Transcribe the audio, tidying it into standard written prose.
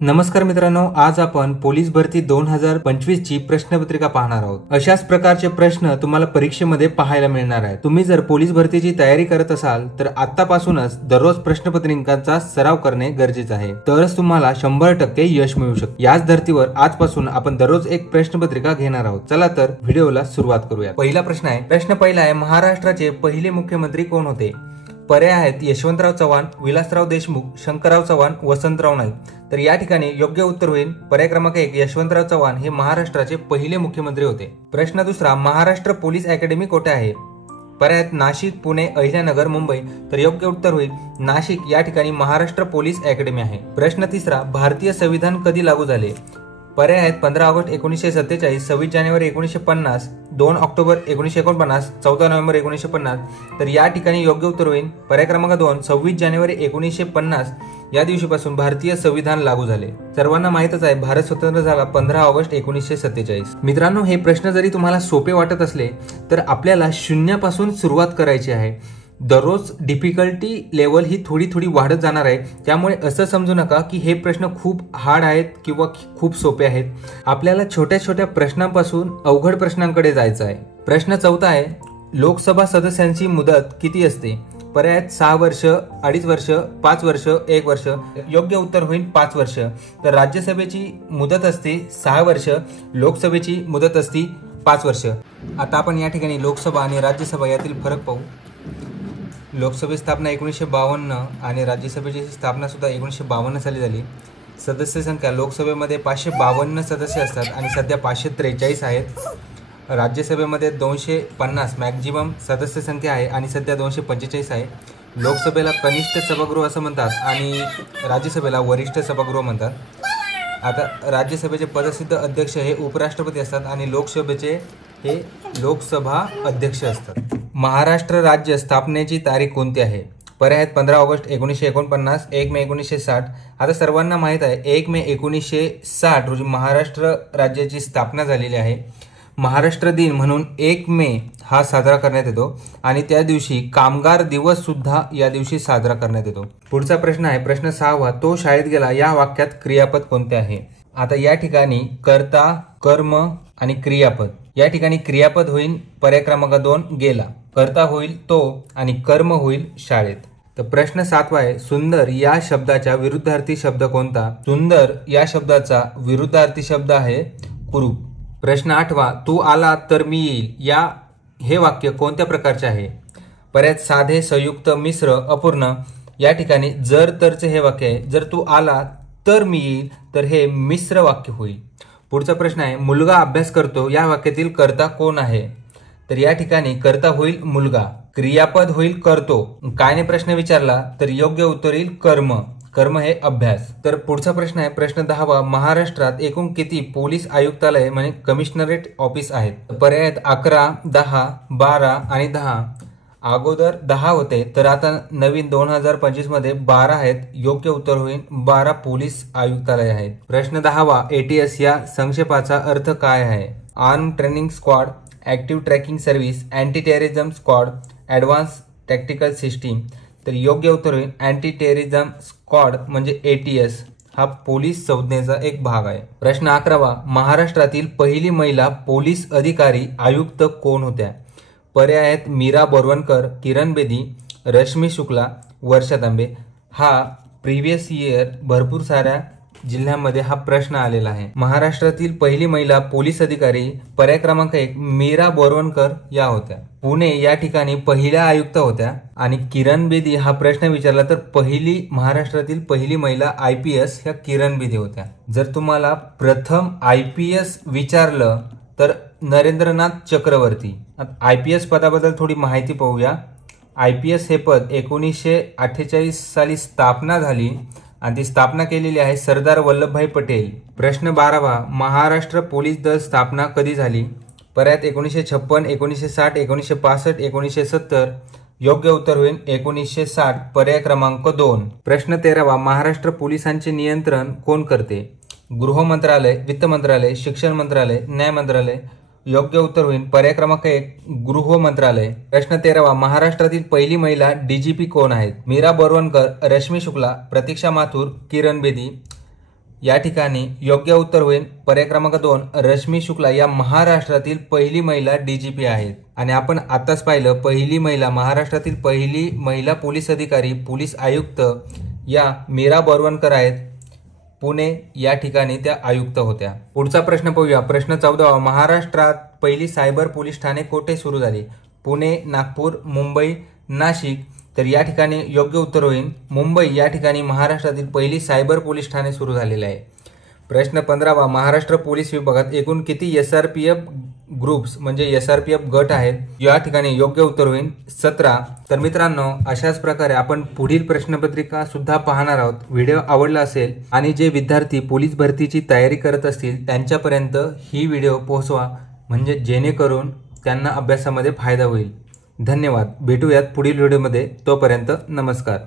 नमस्कार मित्रांनो, आज आपण पोलीस भरती 2025 ची प्रश्नपत्रिका पाहणार आहोत। अशाच प्रकारचे प्रश्न तुम्हाला परीक्षेमध्ये पाहायला मिळणार आहेत। तुम्ही जर पोलीस भरतीची तयारी करत असाल तर आतापासूनच दररोज प्रश्नपत्रिकांचा सराव करणे गरजेचे आहे, तरच तुम्हाला 100% यश मिळू शकते। याच धर्तीवर आजपासून आपण दररोज एक प्रश्नपत्रिका घेणार आहोत। चला तर व्हिडिओला सुरुवात करूया। पहिला प्रश्न आहे, प्रश्न पहिला आहे, महाराष्ट्राचे पहिले मुख्यमंत्री कोण होते? पर्याय आहेत यशवंतराव चव्हाण, विलासराव देशमुख, शंकरराव चव्हाण, वसंतराव नाईक। तर या ठिकाणी योग्य उत्तर होईल पर्याय क्रमांक 1, यशवंतराव चव्हाण हे महाराष्ट्राचे पहिले मुख्यमंत्री होते। प्रश्न दुसरा, महाराष्ट्र पोलीस अकॅडमी कोठे आहे? पर्याय आहेत नाशिक, पुणे, अहिल्यानगर, मुंबई। तर योग्य उत्तर होईल नाशिक या ठिकाणी महाराष्ट्र पोलीस अकॅडमी आहे। प्रश्न तिसरा, भारतीय संविधान कधी लागू झाले? पर्याय आहेत 15 ऑगस्ट 1947, 26 जानेवारी 1950, 2 ऑक्टोबर 1949, 14 नोव्हेंबर 1950। तर या ठिकाणी योग्य उत्तर होईल पर्याय क्रमांक 2, 26 जानेवारी 1950 या दिवशीपासून भारतीय संविधान लागू झाले। सर्वांना माहितच आहे भारत स्वतंत्र झाला 15 ऑगस्ट 1947। मित्रांनो, हे प्रश्न जरी तुम्हाला सोपे वाटत असले तर आपल्याला शून्यापासून सुरुवात करायची आहे। दररोज डिफिकल्टी लेवल ही थोडी थोडी वाढत जाणार आहे, त्यामुळे असं समजू नका की हे प्रश्न खूप हार्ड आहेत किंवा खूप सोपे आहेत। आपल्याला छोट्या छोट्या प्रश्नांपासून अवघड प्रश्नांकडे जायचं आहे। प्रश्न चौथा आहे, लोकसभा सदस्यांची मुदत किती असते? पर्याय 6 वर्ष, 2.5 वर्ष, 5 वर्ष, 1 वर्ष। योग्य उत्तर होईल 5 वर्ष। तर राज्यसभेची मुदत असते 6 वर्ष, लोकसभेची मुदत असते 5 वर्ष। आता आपण या ठिकाणी लोकसभा आणि राज्यसभा यातील फरक पाहू। लोकसभेची स्थापना 1952 आणि राज्यसभेची स्थापना सुद्धा 1952 साली झाली। सदस्य संख्या लोकसभेमध्ये 552 सदस्य असतात आणि सध्या 543 आहेत। राज्यसभेमध्ये 250 मॅक्झिमम सदस्य संख्या आहे आणि सध्या 245 आहे। लोकसभेला कनिष्ठ सभागृह असं म्हणतात आणि राज्यसभेला वरिष्ठ सभागृह म्हणतात। आता राज्यसभेचे पदसिद्ध अध्यक्ष हे उपराष्ट्रपती असतात आणि लोकसभेचे हे लोकसभा अध्यक्ष असतात। महाराष्ट्र राज्य स्थापनेची तारीख कोणती आहे? पर्याय आहेत 15 ऑगस्ट 1949, 1 मे 1960। आता सर्वांना माहित आहे 1 मे 1960 रोजी महाराष्ट्र राज्याची स्थापना झालेली आहे। महाराष्ट्र दिन म्हणून 1 मे हा साजरा करण्यात येतो आणि त्या दिवशी कामगार दिवस सुद्धा या दिवशी साजरा करण्यात येतो। पुढचा प्रश्न आहे, प्रश्न 6वा, तो शाळेत गेला या वाक्यात क्रियापद कोणते आहे? आता या ठिकाणी कर्ता, कर्म आणि क्रियापद। या ठिकाणी क्रियापद होईल पर्याय क्रमांक 2, गेला। कर्ता होईल तो आणि कर्म होईल शाळेत। तर प्रश्न 7वा आहे, सुंदर या शब्दाचा विरुद्धार्थी शब्द कोणता? सुंदर या शब्दाचा विरुद्धार्थी शब्द आहे कुरूप। प्रश्न 8वा, तू आला तर मी येईल हे वाक्य कोणत्या प्रकारचे आहे? पर्याय साधे, संयुक्त, मिश्र, अपूर्ण। या ठिकाणी जर तरचे हे वाक्य आहे। जर तू आला तर मी येईल तर हे मिश्र वाक्य होईल। पुढचा प्रश्न आहे, मुलगा अभ्यास करतो या वाक्यातील कर्ता कोण आहे? तर या ठिकाणी कर्ता होईल मुलगा, क्रियापद होईल करतो। कायने प्रश्न विचारला तर योग्य उत्तर येईल कर्म। कर्म हे अभ्यास। तर पुढचा प्रश्न आहे, प्रश्न 10वा, महाराष्ट्रात एकूण किती पोलीस आयुक्तालय म्हणजे कमिशनरेट ऑफिस आहेत? पर्याय आहेत 11, 10, 12 आणि 10। अगोदर 10 होते तर आता नवीन 2025 मध्ये 12 आहेत। योग्य उत्तर होईल 12 पोलीस आयुक्तालय आहेत। प्रश्न 10वा, ATS या संक्षेपाचा अर्थ काय आहे? Arm training squad, active tracking service, anti terrorism squad, advance tactical system. तर योग्य उत्तर होईल अँटी टेररिझम स्क्वॉड म्हणजे ATS हा पोलीस संज्ञेचा एक भाग आहे। प्रश्न 11वा, महाराष्ट्रातील पहिली महिला पोलीस अधिकारी आयुक्त कोण होत्या? पर्याय आहेत मीरा बोरवणकर, किरण बेदी, रश्मी शुक्ला, वर्षा तांबे। हा प्रिव्हियस इयर भरपूर साऱ्या जिल्ह्यांमध्ये हा प्रश्न आलेला आहे। महाराष्ट्रातील पहिली महिला पोलीस अधिकारी पर्याय क्रमांक 1, मीरा बोरवणकर या होत्या। पुणे या ठिकाणी पहिल्या आयुक्त होत्या आणि किरण बेदी हा प्रश्न विचारला तर महाराष्ट्रातील पहिली महिला IPS ह्या किरण बेदी होत्या। जर तुम्हाला प्रथम IPS विचारलं तर नरेंद्रनाथ चक्रवर्ती। IPS पदाबद्दल थोडी माहिती पाहूया। IPS हे पद 1948 साली स्थापना झाली आणि ती स्थापना केलेली आहे सरदार वल्लभभाई पटेल। प्रश्न 12वा, महाराष्ट्र पोलीस दल स्थापना कधी झाली? पर्याय 1956, 1960, 1965, 1970। योग्य उत्तर होईल 1960 पर्याय क्रमांक 2। प्रश्न 13वा, महाराष्ट्र पोलिसांचे नियंत्रण कोण करते? गृह मंत्रालय, वित्त मंत्रालय, शिक्षण मंत्रालय, न्याय मंत्रालय। योग्य उत्तर होईल पर्याय क्रमांक 1, गृह मंत्रालय। प्रश्न 13वा, महाराष्ट्रातील पहिली महिला DGP कोण आहेत? मीरा बोरवणकर, रश्मी शुक्ला, प्रतीक्षा माथुर, किरण बेदी। या ठिकाणी योग्य उत्तर होईल पर्याय क्रमांक 2 रश्मी शुक्ला या महाराष्ट्रातील पहिली महिला डीजीपी आहेत। आणि आपण आताच पाहिलं पहिली महिला महाराष्ट्रातील पहिली महिला पोलीस अधिकारी पोलीस आयुक्त या मीरा बोरवणकर आहेत। पुणे या ठिकाणी त्या आयुक्त होत्या। पुढचा प्रश्न पाहूया। प्रश्न 14 महाराष्ट्रात पहिली सायबर पोलीस ठाणे कोठे सुरू झाली? पुणे, नागपूर, मुंबई, नाशिक। तर या ठिकाणी योग्य उत्तर होईल मुंबई या ठिकाणी महाराष्ट्रातील पहिली सायबर पोलीस ठाणे सुरू झालेले आहे। प्रश्न 15 महाराष्ट्र पोलीस विभागात एकूण किती SRPF ग्रुप्स म्हणजे SRPF गट आहेत? या ठिकाणी योग्य उत्तर होईल 17। तर मित्रांनो अशाच प्रकारे आपण पुढील प्रश्नपत्रिका सुद्धा पाहणार आहोत। व्हिडिओ आवडला असेल आणि जे विद्यार्थी पोलीस भरतीची तयारी करत असतील त्यांच्यापर्यंत ही व्हिडिओ पोहोचवा म्हणजे जेणेकरून त्यांना अभ्यासामध्ये फायदा होईल। धन्यवाद। भेटूयात पुढील व्हिडिओमध्ये। तोपर्यंत नमस्कार।